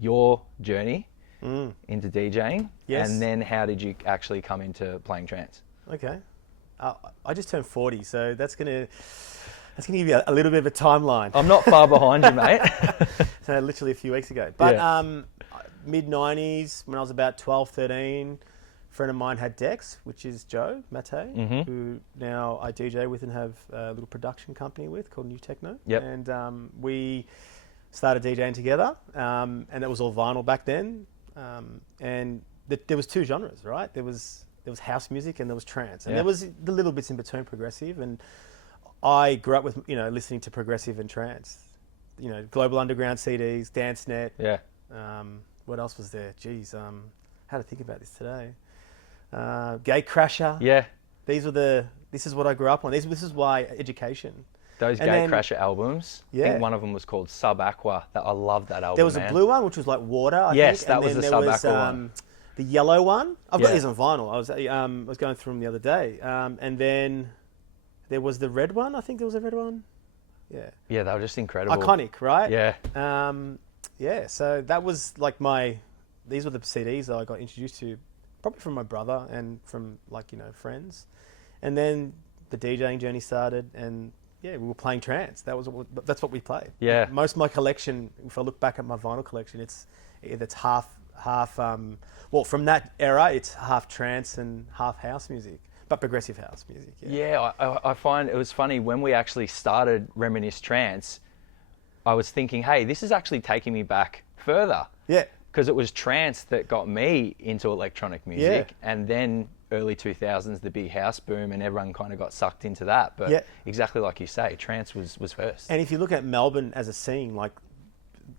your journey into DJing, Yes. and then how did you actually come into playing trance? Okay. I just turned 40, so that's gonna give you a little bit of a timeline. I'm not far behind you, mate. So literally a few weeks ago. But Yeah. mid-90s, when I was about 12, 13, a friend of mine had Dex, which is Joe Mate, who now I DJ with and have a little production company with called New Techno. Yep. And we started DJing together, and that was all vinyl back then. And there was two genres, right? There was house music and there was trance, and there was the little bits in between progressive. And I grew up with listening to progressive and trance, Global Underground CDs, DanceNet. Yeah. What else was there? Geez, how to think about this today? Gate Crasher. Yeah. This is what I grew up on. This is why education. Those Gate Crasher albums. I Yeah. think one of them was called Sub Aqua. I love that album. There was man. a blue one, which was like water. I Yes, think. that and was then the there Sub was, Aqua one. The yellow one. I've got Yeah. these on vinyl. I was going through them the other day. And then there was the red one. I think there was a red one. Yeah. Yeah, they were just incredible. Iconic, right? Yeah. Yeah. So that was like these were the CDs that I got introduced to, probably from my brother and from friends. And then the DJing journey started, and we were playing trance. That's what we played. Yeah. Most of my collection, if I look back at my vinyl collection, it's half. Well, from that era, it's half trance and half house music, but progressive house music. Yeah, I find it was funny when we actually started Reminisce Trance. I was thinking, hey, this is actually taking me back further. Yeah. Because it was trance that got me into electronic music, and then early 2000s, the big house boom, and everyone kind of got sucked into that. But exactly like you say, trance was first. And if you look at Melbourne as a scene, like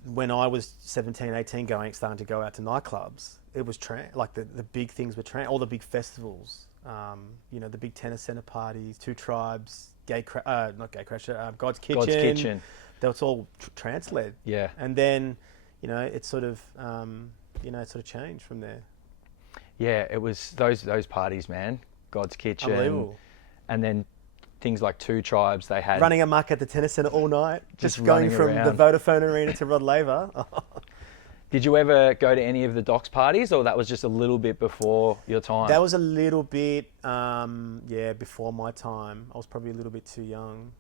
when I was 17, 18, starting to go out to nightclubs, it was trance. Like the big things were trance. All the big festivals, the big tennis centre parties, Two Tribes, not Gate Crasher, Godskitchen. That was all trance led. Yeah. And then, it sort of changed from there. Yeah, it was those parties, man. Godskitchen. Unbelievable. And then things like Two Tribes, they had... Running amok at the tennis centre all night. Just going running from around. the Vodafone Arena to Rod Laver. Did you ever go to any of the Docs parties, or that was just a little bit before your time? That was a little bit, before my time. I was probably a little bit too young.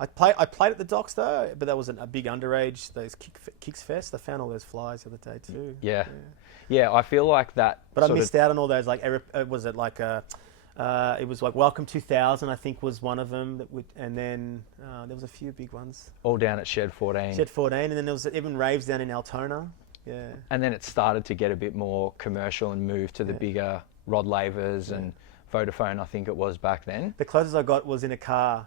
I played at the Docks though, but that was a big underage, those Kicks Fest. I found all those flyers the other day too. Yeah, I feel like that. But I missed out on all those. Like, was it like it was like Welcome 2000, I think, was one of them. And then there was a few big ones. All down at Shed 14. Shed 14, and then there was even raves down in Altona. Yeah. And then it started to get a bit more commercial and move to the bigger Rod Lavers and Vodafone, I think it was back then. The closest I got was in a car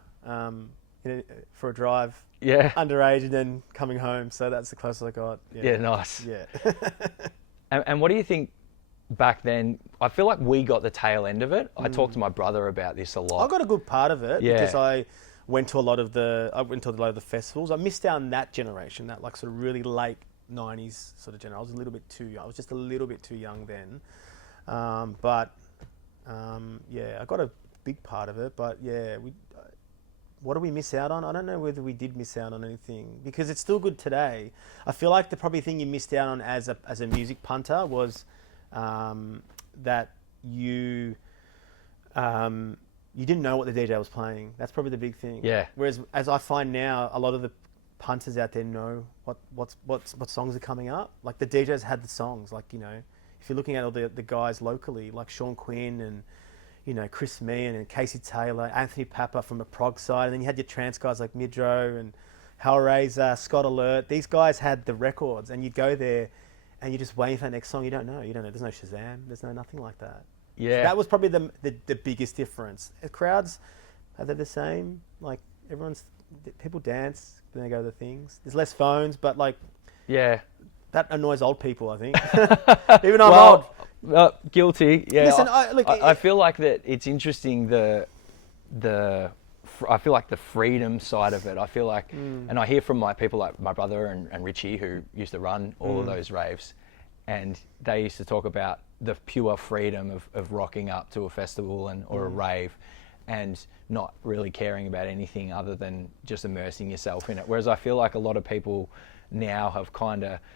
for a drive. Yeah. Underage and then coming home. So that's the closest I got. Yeah, nice. Yeah. And what do you think back then? I feel like we got the tail end of it. I talked to my brother about this a lot. I got a good part of it, Yeah. because I went to a lot of the festivals. I missed out on that generation, that like sort of really late 90s sort of generation. I was a little bit too young. I was just a little bit too young then. I got a big part of it, but what do we miss out on? I don't know whether we did miss out on anything, because it's still good today. I feel like the probably thing you missed out on as a music punter was that you didn't know what the DJ was playing. That's probably the big thing. Yeah. Whereas, as I find now, a lot of the punters out there know what songs are coming up. Like the DJs had the songs. Like, if you're looking at all the guys locally, like Sean Quinn and Chris Meehan and Casey Taylor, Anthony Papa from the prog side, and then you had your trance guys like Midro and Hellraiser, Scott Alert. These guys had the records, and you'd go there and you're just waiting for that next song. You don't know. There's no Shazam. There's no nothing like that. Yeah. So that was probably the biggest difference. The crowds, are they the same? Like people dance, then they go to the things. There's less phones, but that annoys old people, I think. Even though I'm old. Guilty. Yeah. Listen, I feel like that it's interesting I feel like the freedom side of it. I feel like, and I hear from my people like my brother and Richie, who used to run all of those raves, and they used to talk about the pure freedom of rocking up to a festival or a rave, and not really caring about anything other than just immersing yourself in it. Whereas I feel like a lot of people now have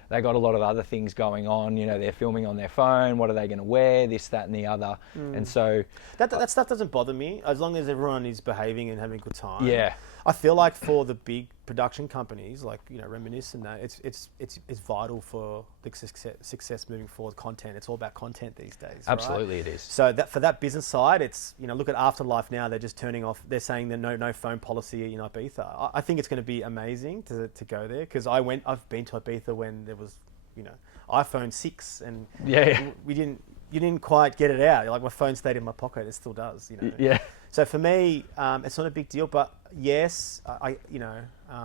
they got a lot of other things going on. You know, they're filming on their phone. What are they going to wear? This, that, and the other. And so that stuff doesn't bother me as long as everyone is behaving and having a good time. Yeah. I feel like for the big production companies like, you know, Reminisce and that, it's vital for the success moving forward. Content. It's all about content these days. Absolutely, right? it is. So that for that business side, it's, you know, look at Afterlife now. They're just turning off. They're saying that no phone policy in Ibiza. I think it's going to be amazing to go there because I've been to Ibiza when there was, you know, iPhone 6 and you didn't quite get it out. Like my phone stayed in my pocket. It still does, you know. Yeah. So for me, it's not a big deal, but yes, the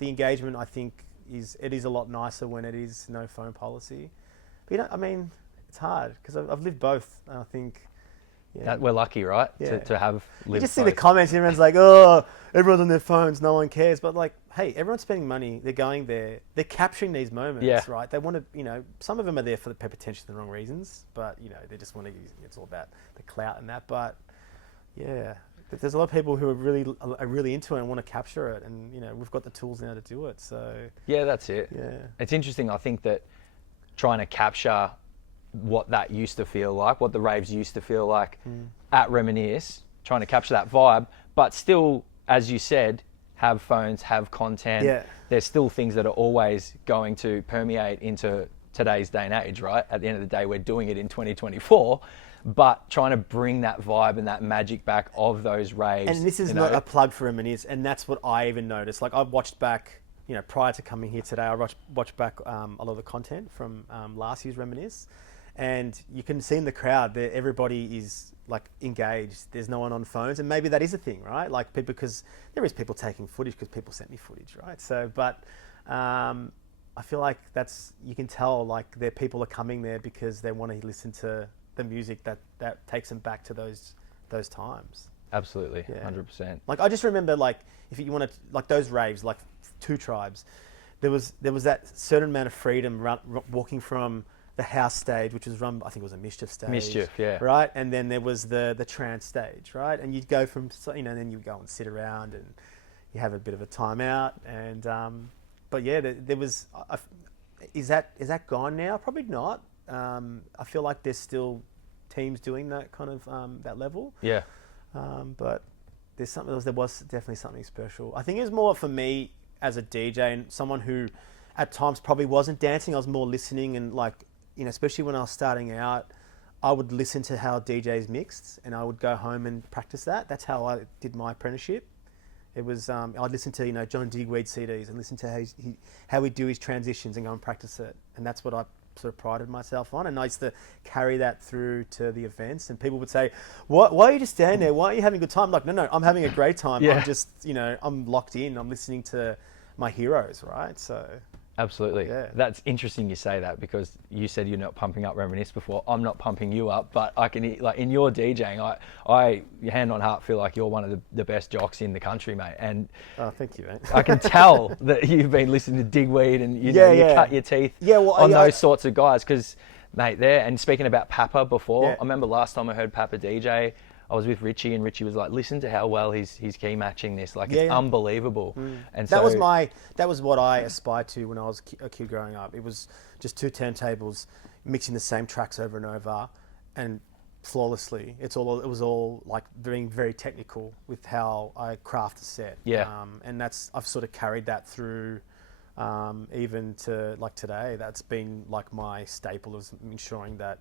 engagement I think is a lot nicer when it is no phone policy. But you know, I mean, it's hard because I've lived both, and I think. Yeah. That we're lucky, right? Yeah. To have lived. You just see both. the comments, and everyone's like, "Oh, everyone's on their phones, no one cares." But like, hey, everyone's spending money. They're going there. They're capturing these moments, right? They want to, you know, some of them are there for potentially the wrong reasons, but you know, they just want to use. It's all about the clout and that. But yeah, there's a lot of people who are really into it and want to capture it, and you know, we've got the tools now to do it. So yeah, that's it. Yeah, it's interesting. I think that trying to capture what that used to feel like, what the raves used to feel like at Reminisce, trying to capture that vibe, but still, as you said, have phones, have content. Yeah. There's still things that are always going to permeate into today's day and age, right? At the end of the day, we're doing it in 2024, but trying to bring that vibe and that magic back of those raves. And this is not a plug for Reminisce, and that's what I even noticed. Like I've watched back, you know, prior to coming here today, I watched back a lot of the content from last year's Reminisce. And you can see in the crowd that everybody is like engaged. There's no one on phones, and maybe that is a thing, right? Like people, because there is people taking footage because people sent me footage, right? So, but I feel like you can tell like their people are coming there because they want to listen to the music that takes them back to those times. Absolutely, Yeah. 100%. Like I just remember, like if you want to, like those raves, like Two Tribes, there was that certain amount of freedom walking from the house stage, which was run, I think it was a Mischief stage. Mischief, yeah. Right, and then there was the trance stage, right? And you'd go from, you know, then you go and sit around and you have a bit of a timeout. And but yeah, there was. Is that gone now? Probably not. I feel like there's still teams doing that kind of that level. Yeah. But there was definitely something special. I think it was more for me as a DJ and someone who at times probably wasn't dancing. I was more listening and like, you know, especially when I was starting out, I would listen to how DJs mixed and I would go home and practice that. That's how I did my apprenticeship. It was, I'd listen to, you know, John Digweed CDs and listen to how he'd do his transitions and go and practice it. And that's what I sort of prided myself on. And I used to carry that through to the events. And people would say, why are you just standing there? Why are you having a good time? I'm like, no, I'm having a great time. Yeah. I'm just, you know, I'm locked in. I'm listening to my heroes, right? So... Absolutely. Yeah. That's interesting you say that because you said you're not pumping up Reminisce before. I'm not pumping you up, but I can, like in your DJing, I hand on heart feel like you're one of the best jocks in the country, mate. And oh, thank you, mate. I can tell that you've been listening to Digweed and you cut your teeth on those sorts of guys because, mate, and speaking about Papa before, I remember last time I heard Papa DJ, I was with Richie and Richie was like, listen to how well he's key matching this. Like, it's unbelievable. And that was what I aspired to when I was a kid growing up. It was just two turntables mixing the same tracks over and over and flawlessly. It was all like being very technical with how I craft a set. Yeah. And I've sort of carried that through even to like today. That's been like my staple of ensuring that,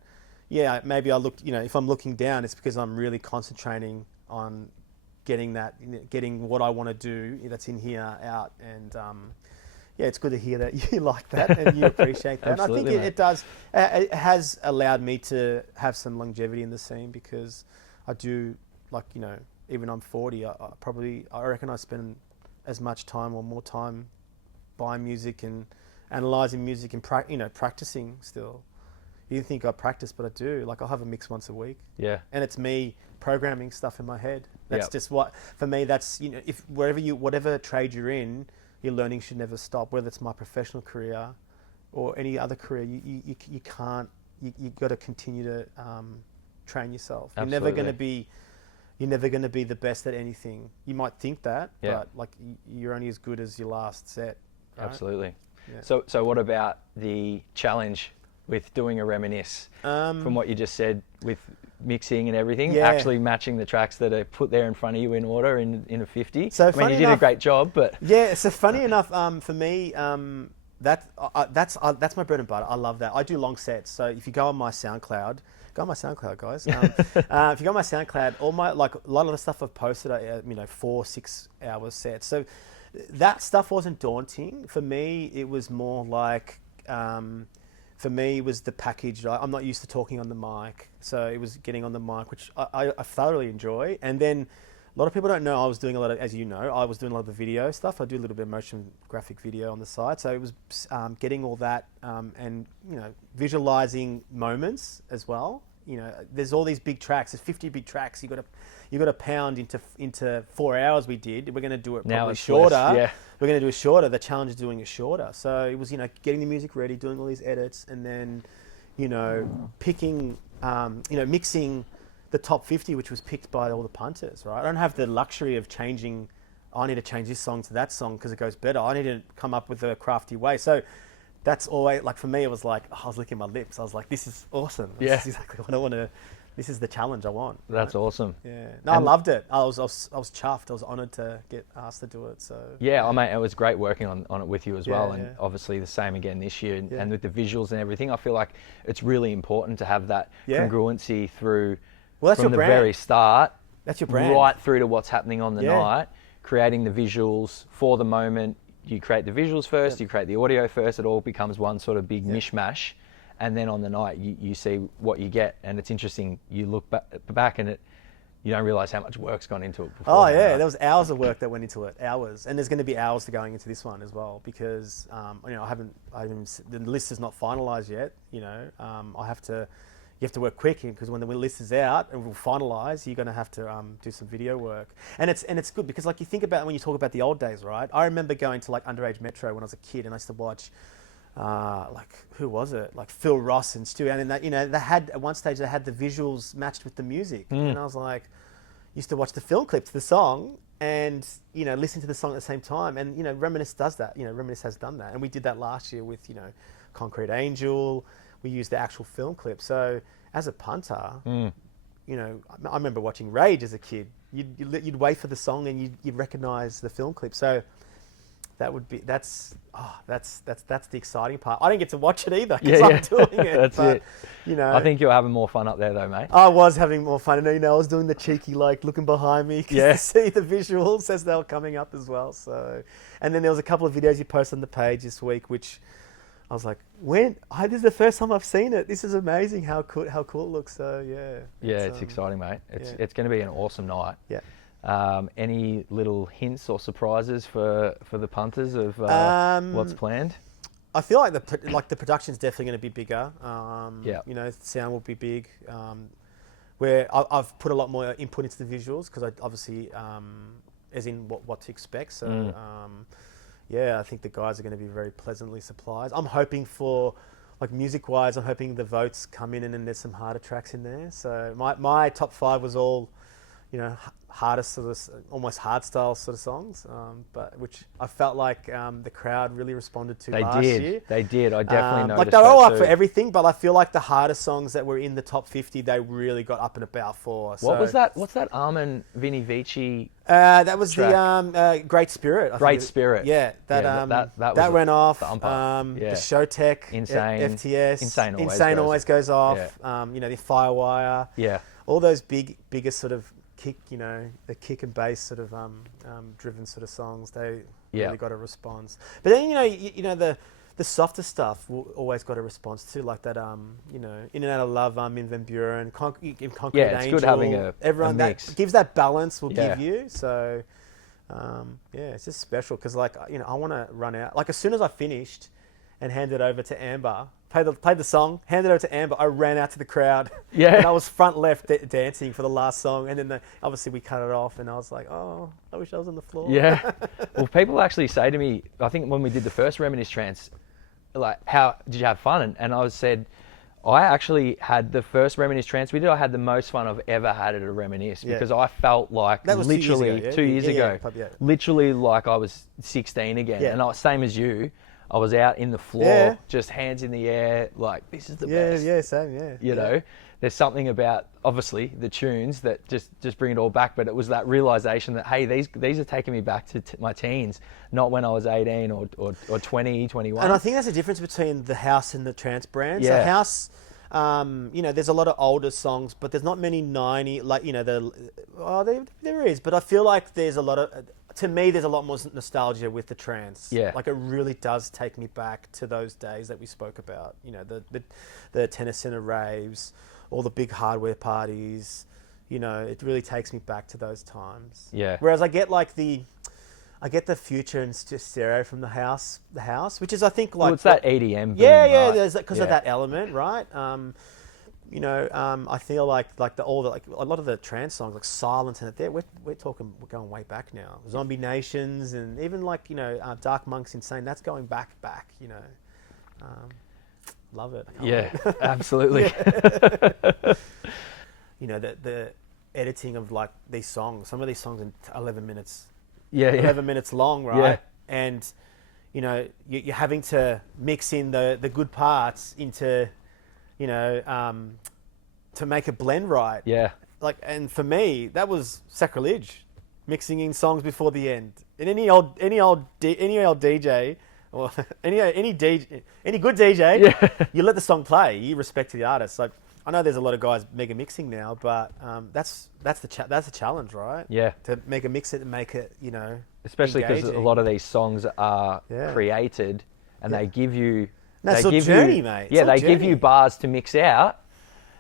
yeah, maybe I look, you know, if I'm looking down, it's because I'm really concentrating on getting what I want to do that's in here out. And yeah, it's good to hear that you like that and you appreciate that. And I think it does. It has allowed me to have some longevity in the scene because I do, like, you know, even I'm 40, I reckon I spend as much time or more time buying music and analysing music and practicing still. You think I practice, but I do. Like, I'll have a mix once a week. Yeah. And it's me programming stuff in my head. That's just what, for me, that's, you know, if whatever trade you're in, your learning should never stop, whether it's my professional career or any other career. You can't, you got to continue to train yourself. Absolutely. You're never going to be the best at anything. You might think that, but like you're only as good as your last set. Right? Absolutely. So what about the challenge with doing a Reminisce? From what you just said with mixing and everything, actually matching the tracks that are put there in front of you in order in a 50. So I mean, you did a great job, but yeah. So funny enough, for me, that's my bread and butter. I love that. I do long sets. So if you go on my SoundCloud, guys. If you go on my SoundCloud, a lot of the stuff I've posted are 4-6 hour sets. So that stuff wasn't daunting for me. It was more like. For me, it was the package. I'm not used to talking on the mic, so it was getting on the mic, which I thoroughly enjoy. And then a lot of people don't know I was doing a lot of, as you know, I was doing a lot of the video stuff. I do a little bit of motion graphic video on the side, so it was getting all that and visualizing moments as well. There's all these big tracks. There's 50 big tracks. You got to pound into 4 hours. We did. We're going to do it probably shorter. Less, we're going to do it shorter. The challenge is doing it shorter. So it was getting the music ready, doing all these edits, and then picking mixing the top 50, which was picked by all the punters. Right. I don't have the luxury of changing. I need to change this song to that song because it goes better. I need to come up with a crafty way. So. That's always for me. It was like I was licking my lips. I was like, "This is awesome. This is exactly what I want to. This is the challenge I want." That's awesome. Yeah. No, I loved it. I was chuffed. I was honoured to get asked to do it. So yeah, I mean, it was great working on it with you as well, and obviously the same again this year. And with the visuals and everything, I feel like it's really important to have that congruency through from the very start. That's your brand. Right through to what's happening on the night, creating the visuals for the moment. You create the visuals first, you create the audio first, it all becomes one sort of big mishmash. And then on the night, you see what you get. And it's interesting, you look back and you don't realise how much work's gone into it before. Oh, yeah, there was hours of work that went into it, hours. And there's going to be hours to going into this one as well because, the list is not finalised yet. You have to work quick because when the list is out and we'll finalise, you're going to have to do some video work. And it's good because you think about when you talk about the old days, right? I remember going to Underage Metro when I was a kid and I used to watch who was it? Phil Ross and Stu. And then they had at one stage they had the visuals matched with the music. And I was like, used to watch the film clip to the song and listen to the song at the same time. And Reminisce does that. Reminisce has done that. And we did that last year with Concrete Angel. We used the actual film clip. So as a punter, I remember watching Rage as a kid. You'd wait for the song and you'd recognize the film clip. So that's the exciting part. I didn't get to watch it either because I'm doing it. That's it. I think you're having more fun up there though, mate. I was having more fun. And I was doing the cheeky looking behind me to see the visuals as they were coming up as well. So, and then there was a couple of videos you posted on the page this week, which I was like, this is the first time I've seen it. This is amazing how cool it looks. So it's exciting, mate. It's going to be an awesome night. Yeah. Any little hints or surprises for the punters of what's planned? I feel like the production's definitely going to be bigger. Sound will be big. Where I've put a lot more input into the visuals because I obviously, as in what to expect. So. I think the guys are going to be very pleasantly surprised. I'm hoping for, music-wise, I'm hoping the votes come in and then there's some harder tracks in there. So my top 5 was all, hardest sort of, almost hardstyle sort of songs, but which I felt like the crowd really responded to last year. They did. I definitely noticed they're all that up for everything, but I feel like the hardest songs that were in the top 50, they really got up and about for. What was that? What's that Armin Vinny Vici? That was track? The Great Spirit. Great Spirit. Yeah, that went off. The Show Tech, Insane. FTS, Insane always goes off. Yeah. The Firewire. Yeah. All those bigger sort of kick, the kick and bass sort of driven sort of songs. They really got a response. But then the softer stuff always got a response too, like that In and Out of Love, in Van Buren, Concrete Angel. It's good having a mix. That gives that balance. Will give you so. It's just special because I want to run out. As soon as I finished and handed over to Amber, played the song, handed over to Amber, I ran out to the crowd. Yeah. And I was front left dancing for the last song, and then obviously we cut it off, and I was like, oh, I wish I was on the floor. Yeah. Well, people actually say to me, I think when we did the first Reminisce Trance, how did you have fun? And I said, I actually had the first Reminisce Trance we did. I had the most fun I've ever had at a Reminisce because I felt like that was literally 2 years ago. Literally like I was 16 again. Yeah. And same as you, I was out in the floor, just hands in the air, like, this is the best. Yeah, same, yeah. You know, there's something about, obviously, the tunes that just bring it all back, but it was that realization that, hey, these are taking me back to my teens, not when I was 18 or 20, 21. And I think that's the difference between the house and the trance brands. Yeah. The house, you know, there's a lot of older songs, but there's not many 90, like, you know, there is, but I feel like there's a lot of, to me, there's a lot more nostalgia with the trance. Yeah. Like, it really does take me back to those days that we spoke about. You know, the tennis center raves, all the big hardware parties. You know, it really takes me back to those times. Yeah. Whereas I get the future and just stereo from the house, which is, I think, like... Well, it's that EDM boom, yeah, right? there's because of that element, right? You know, I feel like a lot of the trance songs, like Silence and it, we're going way back now. Zombie Nations and even, like, you know, Dark Monk's Insane, that's going back, you know. Love it. Yeah, absolutely. You know, the editing of, like, these songs, some of these songs in 11 minutes. Yeah. 11 minutes long, right? Yeah. And, you know, you're having to mix in the good parts into, you know, to make a blend right. Yeah. Like, and for me, that was sacrilege, mixing in songs before the end. And any old DJ, or any good DJ, you let the song play. You respect the artist. Like, I know there's a lot of guys mega mixing now, but that's the challenge, right? Yeah. To mega mix it and make it, you know, especially because a engaging. lot of these songs are created and they give you... That's they all give journey, you, mate. Yeah, It's they all give you journey. bars to mix out,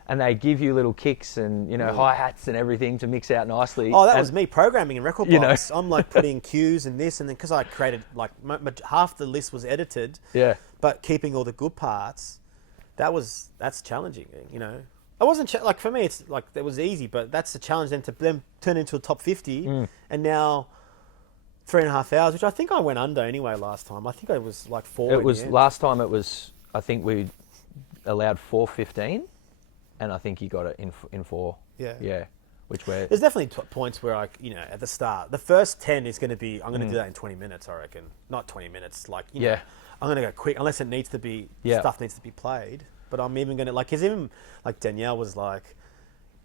and they give you little kicks and, you know, hi-hats and everything to mix out nicely. Oh, that was me programming in Record You know. Box. I'm like putting cues and this, and then because I created, like, half the list was edited, but keeping all the good parts, that's challenging, you know. I wasn't like, for me, it's like, it was easy, but that's the challenge then to then turn into a top 50, and now 3.5 hours, which I think I went under anyway last time. I think I was like 4. It was last time. It was, I think we allowed 4:15, and I think you got it in 4. Yeah. Which we're... There's definitely points where I, you know, at the start, the first 10 is going to be, I'm going to do that in 20 minutes, I reckon. Not 20 minutes, like, you know, I'm going to go quick, unless it needs to be, stuff needs to be played. But I'm even going to, like, because even, like, Danielle was like,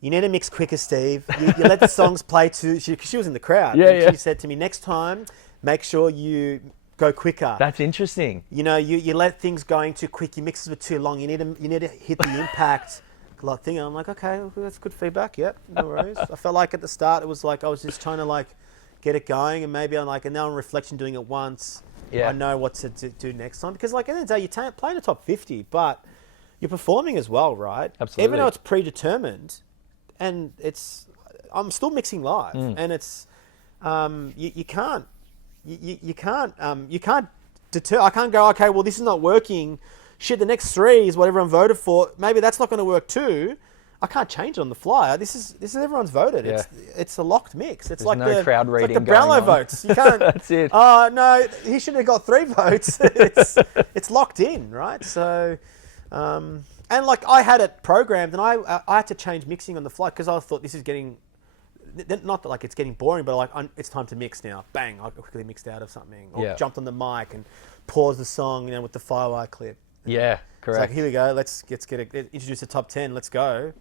you need to mix quicker, Steve. You let the songs play too. She was in the crowd. She said to me, next time, make sure you go quicker. That's interesting. You know, you let things going too quick. Your mixes were too long. You need to hit the impact thing. I'm like, okay, well, that's good feedback. Yep, no worries. I felt like at the start it was like I was just trying to, like, get it going, and maybe I'm like, and now on reflection, doing it once, I know what to do next time. Because, like, at the end of the day, you're playing a top 50, but you're performing as well, right? Absolutely. Even though it's predetermined, and I'm still mixing live, and it's you can't deter. I can't go, okay, well, this is not working. Shit, the next 3 is what everyone voted for. Maybe that's not going to work too. I can't change it on the fly. This is everyone's voted. Yeah. It's a locked mix. It's There's like no crowd it's like reading the Brownlow going on. votes. You can't. That's it. Oh no, he shouldn't have got 3 votes. It's locked in, right? So, and like I had it programmed, and I had to change mixing on the fly because I thought this is getting. Not that like it's getting boring, but like it's time to mix now. Bang! I quickly mixed out of something, or jumped on the mic and paused the song, you know, with the Firewire clip. Yeah, correct. It's like, here we go. Let's get introduce the top 10. Let's go,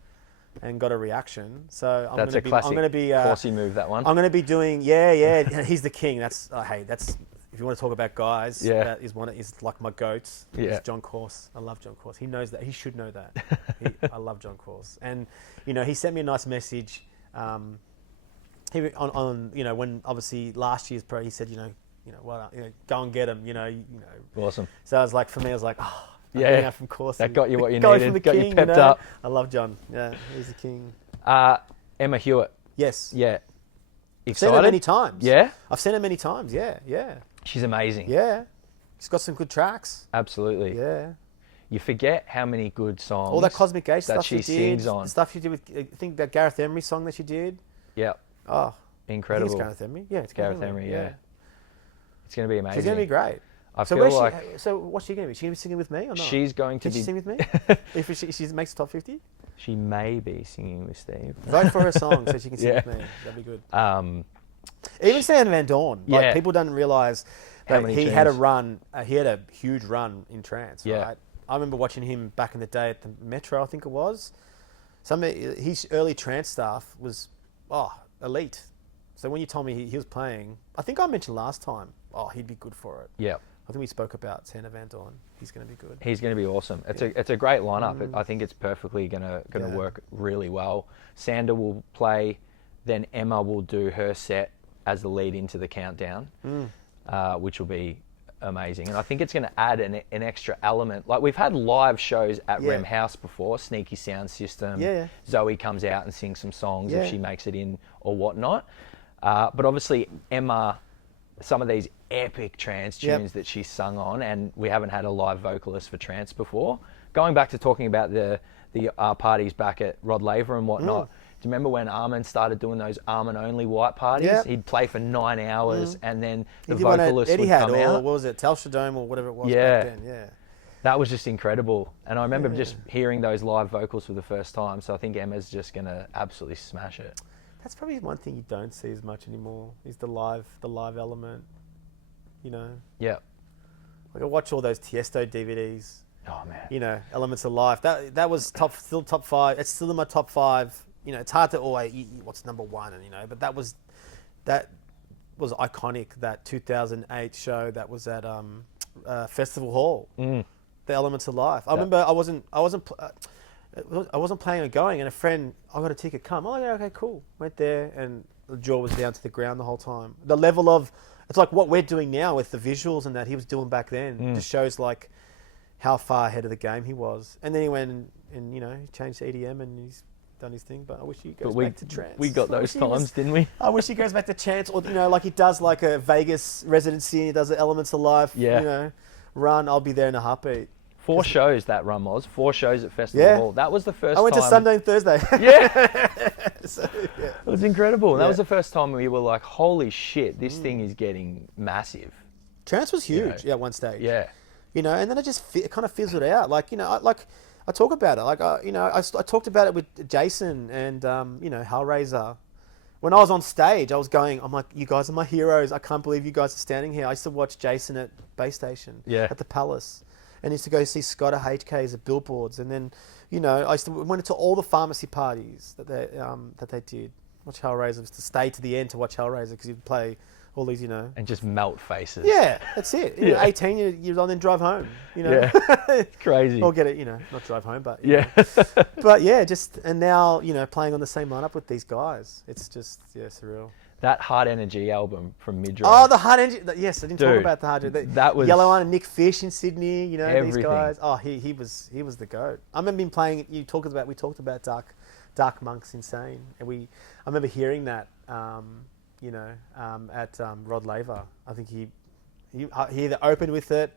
and got a reaction. So I'm That's gonna a classic. I'm going to be Horsey move, that one. I'm going to be doing He's the king. That's hey, that's if you want to talk about guys. That is is like my goats. Yeah. It's John Course. I love John Course. He knows that. He should know that. I love John Course, and you know he sent me a nice message. He on you know when obviously last year's pro he said you know go and get him you know. Awesome. So I was like, for me I was like, oh, yeah, from Course. that got you what you Go needed. from the Got king, you pepped up. I love John. Yeah, he's the king. Emma Hewitt. Yes. Yeah. I've seen Excited? her many times. Yeah. I've seen her many times. Yeah. She's amazing. Yeah. She's got some good tracks. Absolutely. Yeah. You forget how many good songs. All that Cosmic Gate that stuff she did. sings on. The stuff she did with, I think that Gareth Emery song that she did. Yeah. Oh. Incredible. I think it's Gareth Emery. Yeah, it's Gareth Emery. Yeah. It's going to be amazing. She's going to be great. I so feel like so what's she going to be? Is she going to be singing with me or not? she's going to Can be. she sing with me? If she makes the top 50? She may be singing with Steve. Vote for her song so she can sing with me. That'd be good. Even Sam Van Doorn. Like, Yeah. people don't realise How that many he had a tunes. run. He had a huge run in trance, Yeah. right? I remember watching him back in the day at the Metro, I think it was. His early trance stuff was, elite. So when you told me he was playing, I think I mentioned last time, he'd be good for it. Yeah. I think we spoke about Santa Van Doorn. He's going to be good. He's going to be awesome. It's a great lineup. I think it's perfectly going to work really well. Sander will play, then Emma will do her set as the lead into the countdown, which will be amazing. And I think it's going to add an extra element. Like, we've had live shows at Rem House before, Sneaky Sound System. Yeah. Zoe comes out and sings some songs if Yeah. she makes it in or whatnot. But obviously Emma, some of these epic trance tunes that she's sung on, and we haven't had a live vocalist for trance before. Going back to talking about the parties back at Rod Laver and whatnot, do you remember when Armin started doing those Armin Only white parties? Yeah. He'd play for 9 hours and then the He did one at vocalist would Etihad, come or out. what was it, Telstra Dome or whatever it was Yeah. back then. Yeah. That was just incredible. And I remember just hearing those live vocals for the first time. So I think Emma's just going to absolutely smash it. That's probably one thing you don't see as much anymore, is the live element. You know, Yeah. like, I watch all those Tiesto DVDs. Oh, man. You know, Elements of Life. That was still top 5. It's still in my top 5. You know, it's hard to always what's number 1, and but that was iconic. That 2008 show that was at Festival Hall. The Elements of Life. I remember I wasn't planning on going, and a friend, I got a ticket. Come. Oh yeah, okay, cool. Went there, and the jaw was down to the ground the whole time. The level of, it's like what we're doing now with the visuals and that he was doing back then. Just shows like how far ahead of the game he was. And then he went and he changed to EDM and he's done his thing. But I wish he goes back to trance. We got those times, didn't we? I wish he goes back to trance, or like he does like a Vegas residency and he does the Elements of Life. Yeah. Run. I'll be there in a heartbeat. 4 shows that run was. 4 shows at Festival Hall. That was the first time. I went to Sunday and Thursday. Yeah. So, yeah. It was incredible. That Yeah. was the first time we were like, holy shit, this thing is getting massive. Trance was huge at one stage. Yeah. And then it kind of fizzled out. Like, I talk about it. Like, I talked about it with Jason and, Hellraiser. When I was on stage, I'm like, you guys are my heroes. I can't believe you guys are standing here. I used to watch Jason at Base Station, at the Palace. And used to go see Scott at HKs at Billboards. And then, I went to all the pharmacy parties that they did. Watch Hellraiser. It was to stay to the end to watch Hellraiser because he'd play all these, And just melt faces. Yeah, that's it. You're 18, you're on, then drive home. Yeah. It's crazy. Or get it, not drive home, but Yeah. But yeah, and now playing on the same lineup with these guys, it's just surreal. That Hard Energy album from Midro. Oh, the Hard Energy. Yes, I didn't talk Dude, about the Hard Energy. that was Yellow One and Nick Fish in Sydney. These everything. guys. Oh, he was the goat. I remember him playing. We talked about Dark Monk's Insane, and I remember hearing that. At Rod Laver. I think he either opened with it.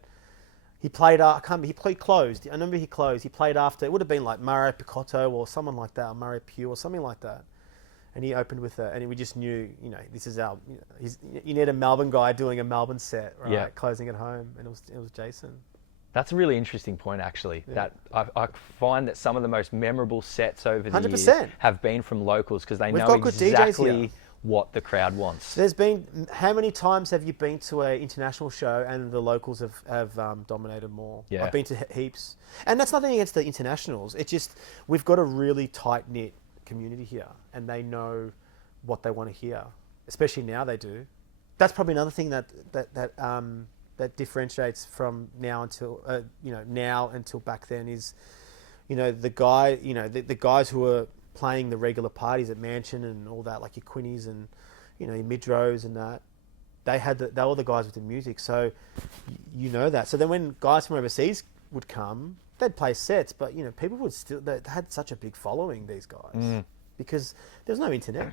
He played. He played closed. I remember he closed. He played after. It would have been like Mario Picotto or someone like that, or Mario Pugh or something like that. And he opened with it, and we just knew, this is our. You need a Melbourne guy doing a Melbourne set, right? Yeah. Closing at home, and it was Jason. That's a really interesting point, actually. Yeah. That I find that some of the most memorable sets over the 100%. years have been from locals because they We've know got good DJs exactly here. what the crowd wants. There's been, how many times have you been to an international show and the locals have dominated more? Yeah. I've been to heaps. And that's nothing against the internationals. It's just, we've got a really tight-knit community here and they know what they want to hear. Especially now they do. That's probably another thing that differentiates from now until back then is, the guys who are playing the regular parties at Mansion and all that, like your Quinnies and your Midros and that, they were the guys with the music. So that. So then when guys from overseas would come, they'd play sets, but people would still, they had such a big following, these guys, because there was no internet.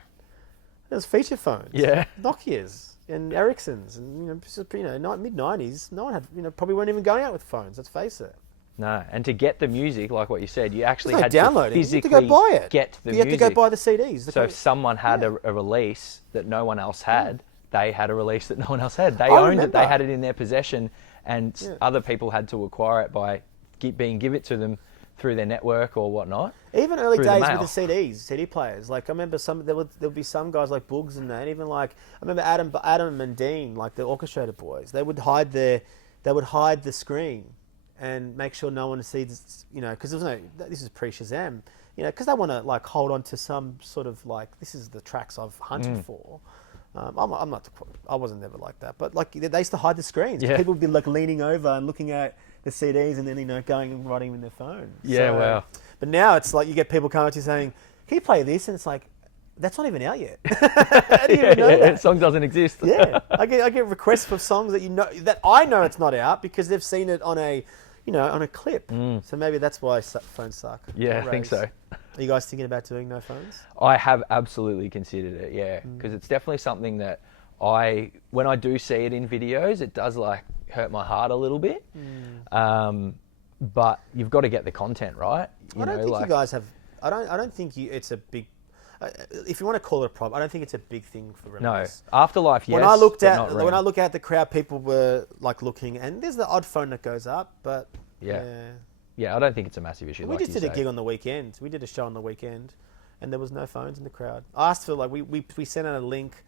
There was feature phones, Nokias and Ericssons, and mid-90s, no one had, probably weren't even going out with phones. Let's face it. No, and to get the music, like what you said, you actually There's had no to downloading. physically You had to go buy it. get the You music. had to go buy the CDs. So if someone had a release that no one else had, they had a release that no one else had. They I owned remember. it. They had it in their possession, and other people had to acquire it by give it to them through their network or whatnot. Even early through the days mail. with the CDs, CD players. Like I remember there'll be some guys like Boogs and that. And even like I remember Adam and Dean, like the orchestrator boys. They would hide the screen and make sure no one sees. You know, because this is pre-Shazam. You know, because they want to like hold on to some sort of like this is the tracks I've hunted for. I wasn't never like that, but like they used to hide the screens. Yeah. People would be like leaning over and looking at the CDs and then going and writing them in their phone. Yeah, wow. But now it's like you get people coming to you saying, "Can you play this?" And it's like, that's not even out yet. How do you even know that? Song doesn't exist. Yeah, I get requests for songs that I know it's not out because they've seen it on a clip. So maybe that's why phones suck. Yeah, I think so. Are you guys thinking about doing no phones? I have absolutely considered it, yeah, because it's definitely something that when I do see it in videos, it does like hurt my heart a little bit. But you've got to get the content right. I don't think you guys have. I don't think it's a big. If you want to call it a problem, I don't think it's a big thing for Reminisce. No, Afterlife, yes. When I looked at the crowd, people were like looking, and there's the odd phone that goes up, but yeah, I don't think it's a massive issue. We just did a gig on the weekend. We did a show on the weekend, and there was no phones in the crowd. I asked for like we sent out a link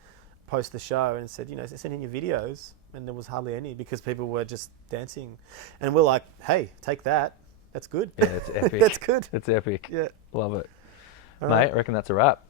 post the show and said, send in your videos, and there was hardly any because people were just dancing, and we're like, hey, take that. That's good. Yeah, it's epic. That's good. It's epic. Yeah, love it, all mate. right. I reckon that's a wrap.